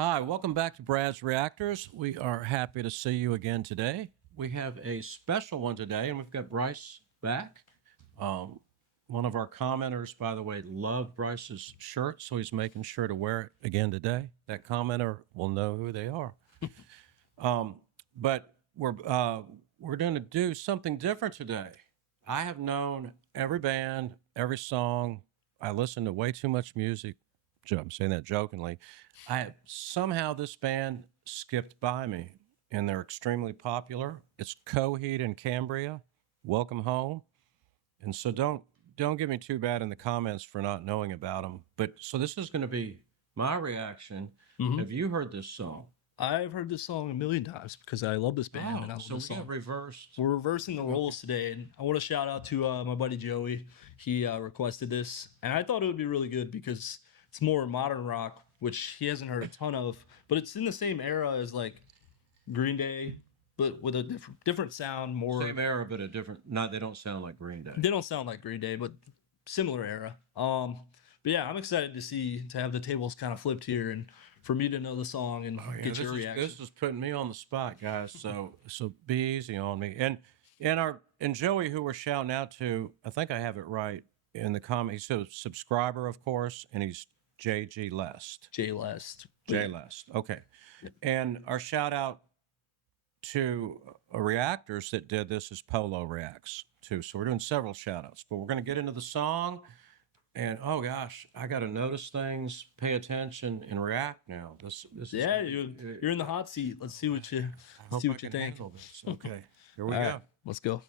Hi, welcome back to Brad's Reactors. We are happy to see you again today. We have a special one today, and we've got Bryce back. One of our commenters, by the way, loved Bryce's shirt, so he's making sure to wear it again today. That commenter will know who they are. But we're going to do something different today. I have known every band, every song. I listen to way too much music. I'm saying that jokingly. Somehow this band skipped by me, and they're extremely popular. It's Coheed and Cambria. Welcome home. And so don't get me too bad in the comments for not knowing about them. But so this is going to be my reaction. Mhm. Have you heard this song? I've heard this song a million times because I love this band and I love so this we song. got reversed. We're reversing the roles today, and I want to shout out to my buddy Joey. He requested this, and I thought it would be really good because it's more modern rock, which he hasn't heard a ton of, but it's in the same era as like Green Day, but with a different sound. More Same era, but a different. Not they don't sound like Green Day. They don't sound like Green Day, but similar era. But yeah, I'm excited to have the tables kind of flipped here and for me to know the song and get your reaction. This is putting me on the spot, guys. So be easy on me. And Joey, who we're shouting out to, I think I have it right in the comment. He's a subscriber, of course, and he's JG Lest. J Lest. J Lest. Okay. Yeah. And our shout out to Reactors that did this is Polo Reacts too. So we're doing several shout outs, but we're going to get into the song. And oh gosh, I got to notice things, pay attention, and react now. This yeah, you're in the hot seat. Let's see what you think. Okay, here we go. Right, let's go.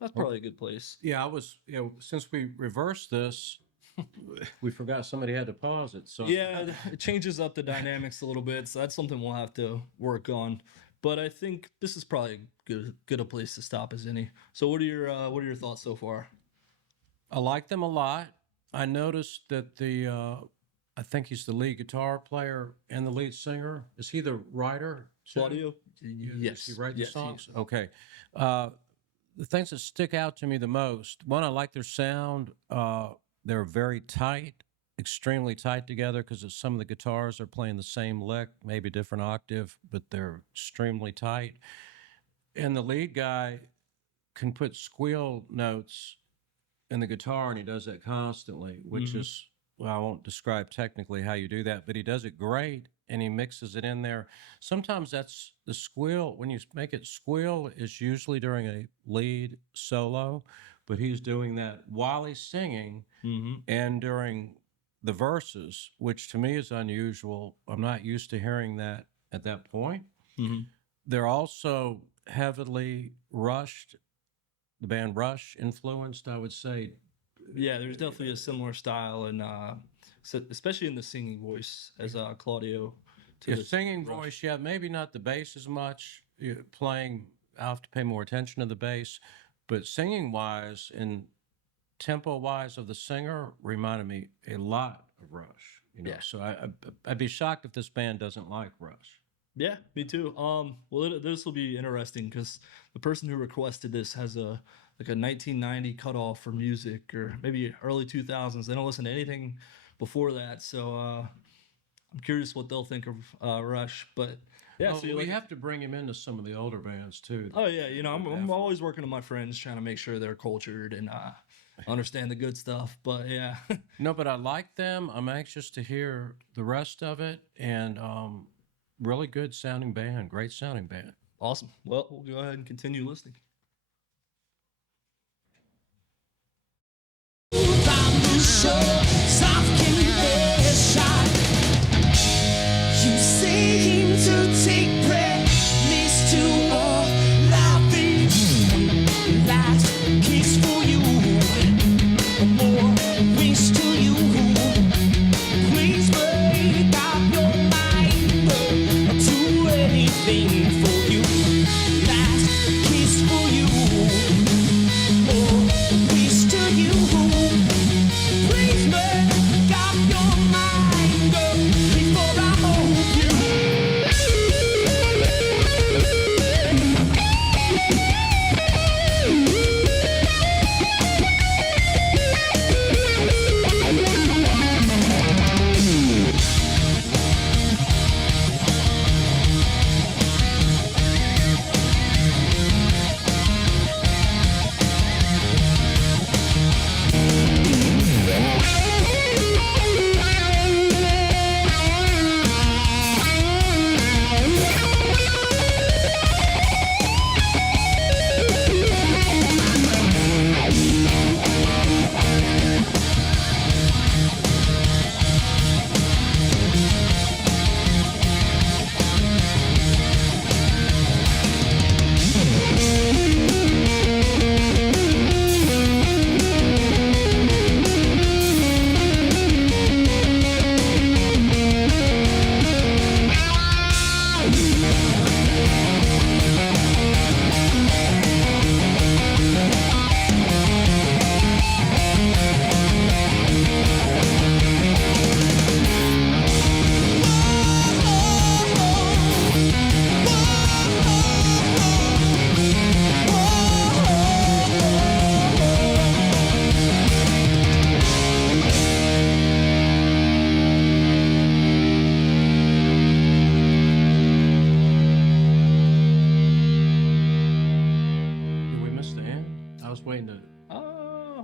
That's probably a good place. Yeah, since we reversed this, we forgot somebody had to pause it. So Yeah, it changes up the dynamics a little bit, so that's something we'll have to work on. But I think this is probably good a place to stop as any. So what are your thoughts so far? I like them a lot. I noticed that I think he's the lead guitar player and the lead singer. Is he the writer too? Claudio? Does he write the Yes, he songs? is. Okay. Uh, the things that stick out to me the most, one, I like their sound. They're very tight, extremely tight together because some of the guitars are playing the same lick, maybe different octave, but they're extremely tight. And the lead guy can put squeal notes in the guitar, and he does that constantly, which Mhm. is, well, I won't describe technically how you do that, but he does it great, and he mixes it in there. Sometimes that's the squeal. When you make it squeal, is usually during a lead solo, but he's doing that while he's singing Mhm. and during the verses, which to me is unusual. I'm not used to hearing that at that point. Mhm. They're also heavily rushed, the band Rush influenced, I would say. Yeah, there's definitely a similar style, and especially in the singing voice as Claudio to Your the singing Rush. voice, yeah, maybe not the bass as much. Playing, I have to pay more attention to the bass, but singing wise and tempo wise of the singer reminded me a lot of Rush. Yeah. So I'd be shocked if this band doesn't like Rush. Yeah, me too. Well, this will be interesting because the person who requested this has a 1990 cutoff for music, or maybe early 2000s. They don't listen to anything before that, so I'm curious what they'll think of Rush. But yeah, Oh, so you we like? have to bring him into some of the older bands too. Oh yeah, you know, I'm Definitely. always working with my friends, trying to make sure they're cultured and understand the good stuff. But yeah, No, but I like them. I'm anxious to hear the rest of it, and really good sounding band, great sounding band. awesome. Well, we'll go ahead and continue listening. You seem to take practice to all laughing. Last kiss for you, more wish to you. Please make up your mind to anything for you. Last kiss for you, more wish to you. Please make up your mind before I hold you. Did we miss the end? I was waiting to.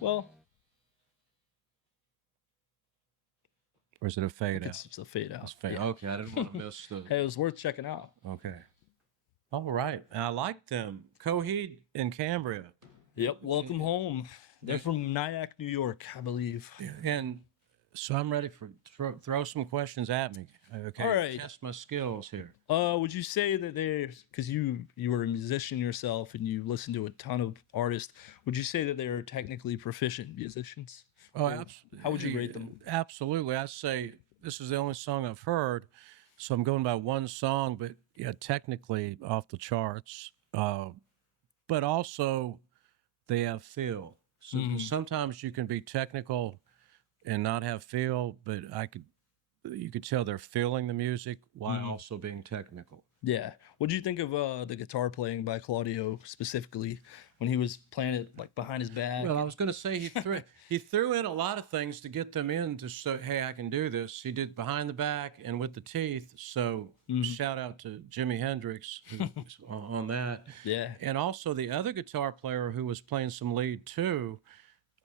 Well, Or is it a I fade think out? it's a fade out. It's fade. Yeah. Okay, I didn't want to miss the. Hey, it was worth checking out. Okay. All right. I like them. Coheed in Cambria. Yep. Welcome home. They're from Nyack, New York, I believe. And So I'm ready for throw some questions at me. Okay, All right. test my skills here. Would you say that because you were a musician yourself and you listen to a ton of artists, would you say that they're technically proficient musicians? Oh, Or how would you rate them? Absolutely. I say this is the only song I've heard, so I'm going by one song, but yeah, technically off the charts. But also they have feel. So sometimes you can be technical and not have feel, but you could tell they're feeling the music while also being technical. Yeah. What do you think of the guitar playing by Claudio specifically when he was playing it like behind his back? Well, I was going to say he threw in a lot of things to get them in to show, hey, I can do this. He did behind the back and with the teeth. So shout out to Jimi Hendrix on that. Yeah. And also the other guitar player who was playing some lead too.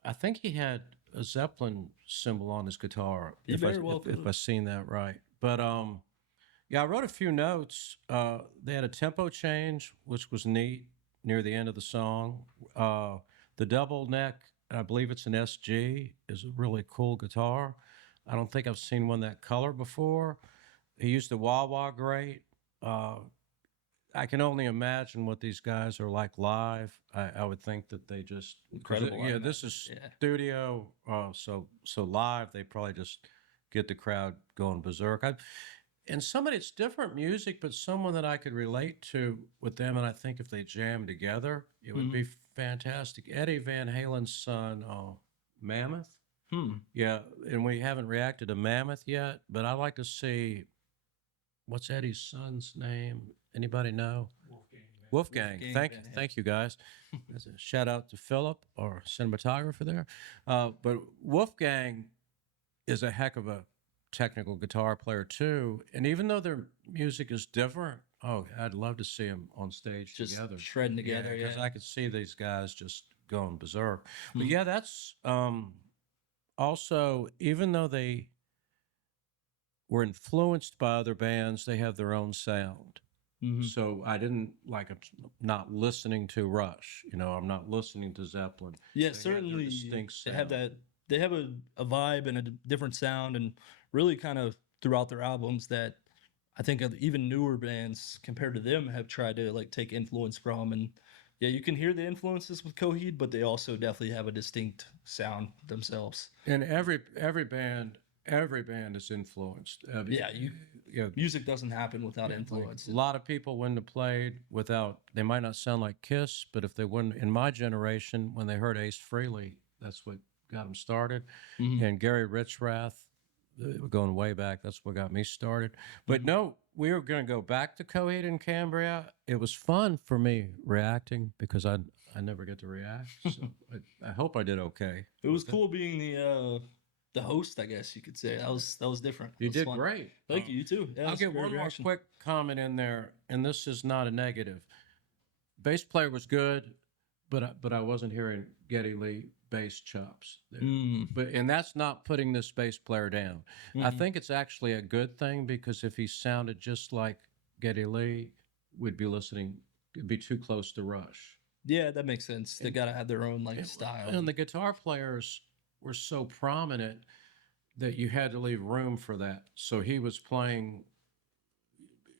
I think he had a Zeppelin symbol on his guitar. He very well if I seen that right. But yeah, I wrote a few notes. They had a tempo change, which was neat near the end of the song. The double neck, I believe it's an SG, is a really cool guitar. I don't think I've seen one that color before. He used the wah-wah grate. I can only imagine what these guys are like live. I would think that they just Incredible, I Yeah, this is studio, so live they probably just get the crowd going berserk. And somebody, it's different music, but someone that I could relate to with them, and I think if they jam together, it would be fantastic. Eddie Van Halen's son, Mammoth. Yeah, and we haven't reacted to Mammoth yet, but I'd like to see. What's Eddie's son's name? Anybody know? Wolfgang. Thank you guys. That's a shout out to Philip, our cinematographer there. But Wolfgang is a heck of a technical guitar player too. And even though their music is different, I'd love to see them on stage Just together, shredding together. because I could see these guys just going berserk. But yeah, that's also, even though they were influenced by other bands, they have their own sound. So I didn't not listening to Rush. I'm not listening to Zeppelin. Yeah, They have their certainly. distinct They have sound. that. They have a vibe and a different sound, and really kind of throughout their albums that I think even newer bands compared to them have tried to like take influence from. And yeah, you can hear the influences with Coheed, but they also definitely have a distinct sound themselves. And every band is influenced. Music doesn't happen without influence. A lot of people wouldn't have played without. They might not sound like Kiss, but if they wouldn't, in my generation, when they heard Ace Frehley, that's what got them started. And Gary Richrath, we're going way back. That's what got me started. But no, we were going to go back to Coheed and Cambria. It was fun for me reacting because I never get to react. So I hope I did okay. It was cool being the host, I guess you could say. That was different. You It was did fun. great. Thank you. You too. Yeah, I'll that's a get great one reaction. more quick comment in there, and this is not a negative. Bass player was good, but I wasn't hearing Geddy Lee bass chops there. And that's not putting this bass player down. I think it's actually a good thing because if he sounded just like Geddy Lee, we'd be listening. It'd be too close to Rush. Yeah, that makes sense. They gotta have their own style. And the guitar players were so prominent that you had to leave room for that. So he was playing.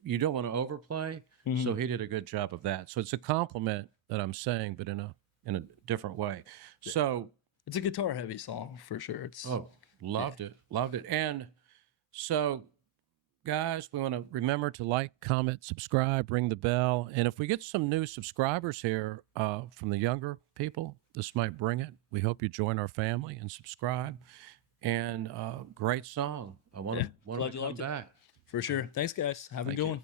You don't want to overplay, so he did a good job of that. So it's a compliment that I'm saying, but in a different way. So It's a guitar heavy song for sure. It's loved it. And so, guys, we want to remember to like, comment, subscribe, ring the bell, and if we get some new subscribers here from the younger people, this might bring it. We hope you join our family and subscribe. And great song. I want Yeah, to glad you come liked it. back. for sure. Thanks, guys. Have a Thank good you. one.